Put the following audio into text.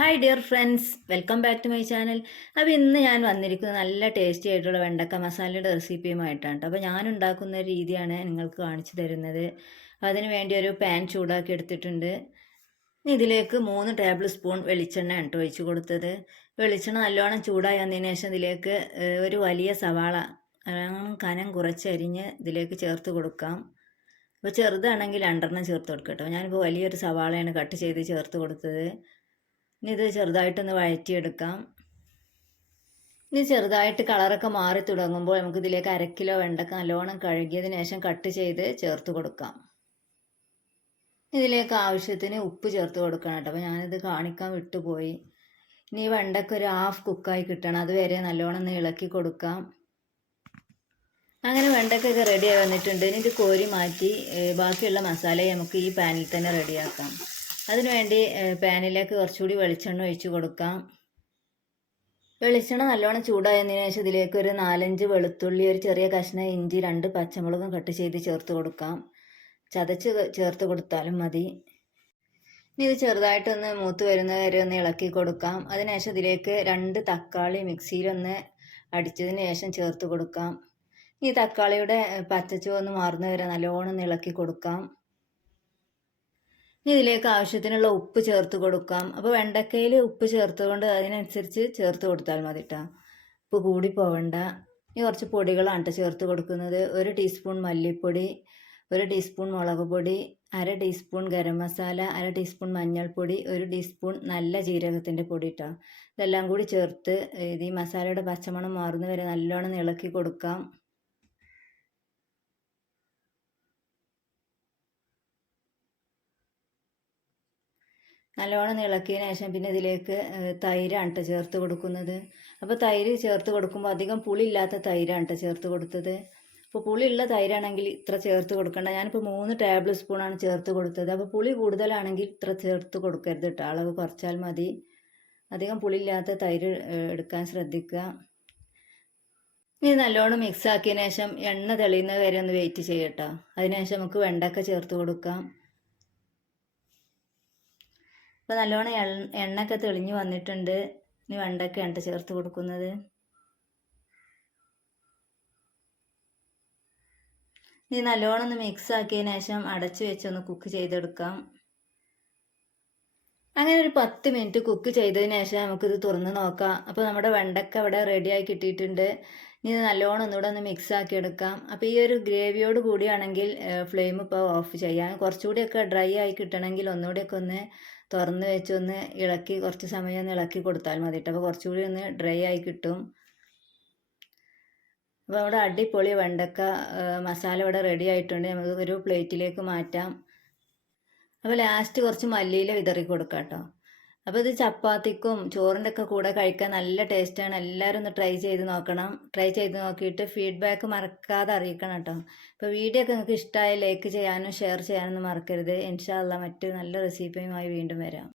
Hi dear friends welcome back to my channel അപ്പോൾ ഇന്ന് ഞാൻ വന്നിരിക്കുന്നത് നല്ല ടേസ്റ്റി ആയിട്ടുള്ള വെണ്ടക്ക മസാലയുടെ റെസിപ്പിയുമായിട്ടാണ് കേട്ടോ അപ്പോൾ ഞാൻ ഉണ്ടാക്കുന്ന രീതിയാണ് നിങ്ങൾക്ക് കാണിച്ചു തരുന്നത്. അതിന് വേണ്ടി ഒരു പാൻ ചൂടാക്കി എടുത്തിട്ടുണ്ട്. ഇതിലേക്ക് മൂന്ന് ടേബിൾ സ്പൂൺ വെളിച്ചെണ്ണ കേട്ടോ ഒഴിച്ച് കൊടുത്തത്. വെളിച്ചെണ്ണ നല്ലോണം ചൂടായി വന്നതിന് ശേഷം ഇതിലേക്ക് ഒരു വലിയ സവാള കനം കുറച്ചരിഞ്ഞ് ഇതിലേക്ക് ചേർത്ത് കൊടുക്കാം. അപ്പോൾ ചെറുതാണെങ്കിൽ രണ്ടെണ്ണം ചേർത്ത് കൊടുക്കാം കേട്ടോ ഞാനിപ്പോൾ വലിയൊരു സവാളയാണ് കട്ട് ചെയ്ത് ചേർത്ത് കൊടുത്തത്. ഇനി ഇത് ചെറുതായിട്ടൊന്ന് വഴറ്റിയെടുക്കാം. ഇനി ചെറുതായിട്ട് കളറൊക്കെ മാറി തുടങ്ങുമ്പോൾ നമുക്ക് ഇതിലേക്ക് അര കിലോ വെണ്ടക്ക നല്ലോണം കഴുകിയതിന് ശേഷം കട്ട് ചെയ്ത് ചേർത്ത് കൊടുക്കാം. ഇതിലേക്ക് ആവശ്യത്തിന് ഉപ്പ് ചേർത്ത് കൊടുക്കണം കേട്ടോ. അപ്പോൾ ഞാനിത് കാണിക്കാൻ വിട്ടുപോയി. ഇനി വെണ്ടക്ക ഒരു ഹാഫ് കുക്കായി കിട്ടണം. അതുവരെ നല്ലോണം ഒന്ന് ഇളക്കി കൊടുക്കാം. അങ്ങനെ വെണ്ടക്കൊക്കെ റെഡിയായി വന്നിട്ടുണ്ട്. ഇനി ഇത് കോരി മാറ്റി ബാക്കിയുള്ള മസാലയെ നമുക്ക് ഈ പാനിൽ തന്നെ റെഡിയാക്കാം അതിനുവേണ്ടി പാനിലേക്ക് കുറച്ചുകൂടി വെളിച്ചെണ്ണ ഒഴിച്ചു കൊടുക്കാം. വെളിച്ചെണ്ണ നല്ലോണം ചൂടായതിനു ശേഷം ഇതിലേക്ക് ഒരു നാലഞ്ച് വെളുത്തുള്ളി ഒരു ചെറിയ കഷ്ണം ഇഞ്ചി രണ്ട് പച്ചമുളകും കട്ട് ചെയ്ത് ചേർത്ത് കൊടുക്കാം. ചതച്ച് ചേർത്ത് കൊടുത്താലും മതി. ഇനി ഇത് ചെറുതായിട്ടൊന്ന് മൂത്ത് വരുന്ന വരെ ഒന്ന് ഇളക്കി കൊടുക്കാം. അതിനുശേഷം ഇതിലേക്ക് രണ്ട് തക്കാളി മിക്സിയിലൊന്ന് അടിച്ചതിന് ശേഷം ചേർത്ത് കൊടുക്കാം. ഈ തക്കാളിയുടെ പച്ചച്ചുവന്ന് മാറുന്നവരെ നല്ലോണം ഇളക്കി കൊടുക്കാം. ഇനി ഇതിലേക്ക് ആവശ്യത്തിനുള്ള ഉപ്പ് ചേർത്ത് കൊടുക്കാം. അപ്പോൾ വെണ്ടക്കയിൽ ഉപ്പ് ചേർത്തുകൊണ്ട് അതിനനുസരിച്ച് ചേർത്ത് കൊടുത്താൽ മതി കേട്ടോ ഉപ്പ് കൂടി പോവണ്ട. ഇനി കുറച്ച് പൊടികളാണ് ട്ടോ ചേർത്ത് കൊടുക്കുന്നത്. ഒരു ടീസ്പൂൺ മല്ലിപ്പൊടി ഒരു ടീസ്പൂൺ മുളക് പൊടി അര ടീസ്പൂൺ ഗരം മസാല അര ടീസ്പൂൺ മഞ്ഞൾപ്പൊടി ഒരു ടീസ്പൂൺ നല്ല ജീരകത്തിന്റെ പൊടി കേട്ടോ ഇതെല്ലാം കൂടി ചേർത്ത് ഇത് ഈ മസാലയുടെ പച്ചമണം മാറുന്നവരെ നല്ലോണം ഇളക്കി കൊടുക്കാം. നല്ലോണം ഇളക്കിയതിന് ശേഷം പിന്നെ ഇതിലേക്ക് തൈരാണ് കേട്ടോ ചേർത്ത് കൊടുക്കുന്നത്. അപ്പോൾ തൈര് ചേർത്ത് കൊടുക്കുമ്പോൾ അധികം പുളി ഇല്ലാത്ത തൈരാണ് കേട്ടോ ചേർത്ത് കൊടുത്തത്. അപ്പോൾ പുളിയുള്ള തൈരാണെങ്കിൽ ഇത്ര ചേർത്ത് കൊടുക്കണ്ട. ഞാനിപ്പോൾ മൂന്ന് ടേബിൾ സ്പൂണാണ് ചേർത്ത് കൊടുത്തത്. അപ്പോൾ പുളി കൂടുതലാണെങ്കിൽ ഇത്ര ചേർത്ത് കൊടുക്കരുത് കേട്ടോ അളവ് കുറച്ചാൽ മതി. അധികം പുളിയില്ലാത്ത തൈര് എടുക്കാൻ ശ്രദ്ധിക്കുക ഇനി നല്ലോണം മിക്സ് ആക്കിയതിന് ശേഷം എണ്ണ തെളിയുന്നത് വരെ ഒന്ന് വെയിറ്റ് ചെയ്യട്ടോ അതിനുശേഷം നമുക്ക് വെണ്ടക്ക ചേർത്ത് കൊടുക്കാം. അപ്പോൾ നല്ലോണം എണ്ണ എണ്ണയൊക്കെ തെളിഞ്ഞ് വന്നിട്ടുണ്ട്. ഇനി വെണ്ടക്കയാണ് ട്ടോ ചേർത്ത് കൊടുക്കുന്നത്. ഇനി നല്ലോണം ഒന്ന് മിക്സ് ആക്കിയതിന് ശേഷം അടച്ചു വെച്ചൊന്ന് കുക്ക് ചെയ്തെടുക്കാം. അങ്ങനെ ഒരു പത്ത് മിനിറ്റ് കുക്ക് ചെയ്തതിന് ശേഷം നമുക്കിത് തുറന്ന് നോക്കാം. അപ്പോൾ നമ്മുടെ വെണ്ടക്ക അവിടെ റെഡിയായി കിട്ടിയിട്ടുണ്ട്. ഇനി നല്ലോണം ഒന്നുകൂടെ ഒന്ന് മിക്സ് ആക്കി എടുക്കാം. അപ്പോൾ ഈ ഒരു ഗ്രേവിയോട് കൂടിയാണെങ്കിൽ ഫ്ലെയിം ഇപ്പോൾ ഓഫ് ചെയ്യാം. കുറച്ചുകൂടി ഒക്കെ ഡ്രൈ ആയി കിട്ടണമെങ്കിൽ ഒന്നുകൂടിയൊക്കെ ഒന്ന് തുറന്ന് വെച്ച് ഒന്ന് ഇളക്കി കുറച്ച് സമയം ഒന്ന് ഇളക്കി കൊടുത്താൽ മതി അപ്പോൾ കുറച്ചുകൂടി ഒന്ന് ഡ്രൈ ആയി കിട്ടും. അപ്പോൾ അവിടെ അടിപൊളി വെണ്ടക്ക മസാല ഇവിടെ റെഡി ആയിട്ടുണ്ട്. നമുക്ക് ഒരു പ്ലേറ്റിലേക്ക് മാറ്റാം. അപ്പോൾ ലാസ്റ്റ് കുറച്ച് മല്ലിയില വിതറി കൊടുക്കാം കേട്ടോ അപ്പോൾ ഇത് ചപ്പാത്തിക്കും ചോറിന്റെ ഒക്കെ കൂടെ കഴിക്കാൻ നല്ല ടേസ്റ്റാണ് എല്ലാവരും ഒന്ന് ട്രൈ ചെയ്ത് നോക്കണം. ട്രൈ ചെയ്ത് നോക്കിയിട്ട് ഫീഡ്ബാക്ക് മറക്കാതെ അറിയിക്കണം കേട്ടോ. അപ്പോൾ വീഡിയോ ഒക്കെ നിങ്ങൾക്ക് ഇഷ്ടമായ ലൈക്ക് ചെയ്യാനും ഷെയർ ചെയ്യാനൊന്നും മറക്കരുത്. ഇൻഷാല്ല മറ്റ് നല്ല റെസിപ്പിയുമായി വീണ്ടും വരാം.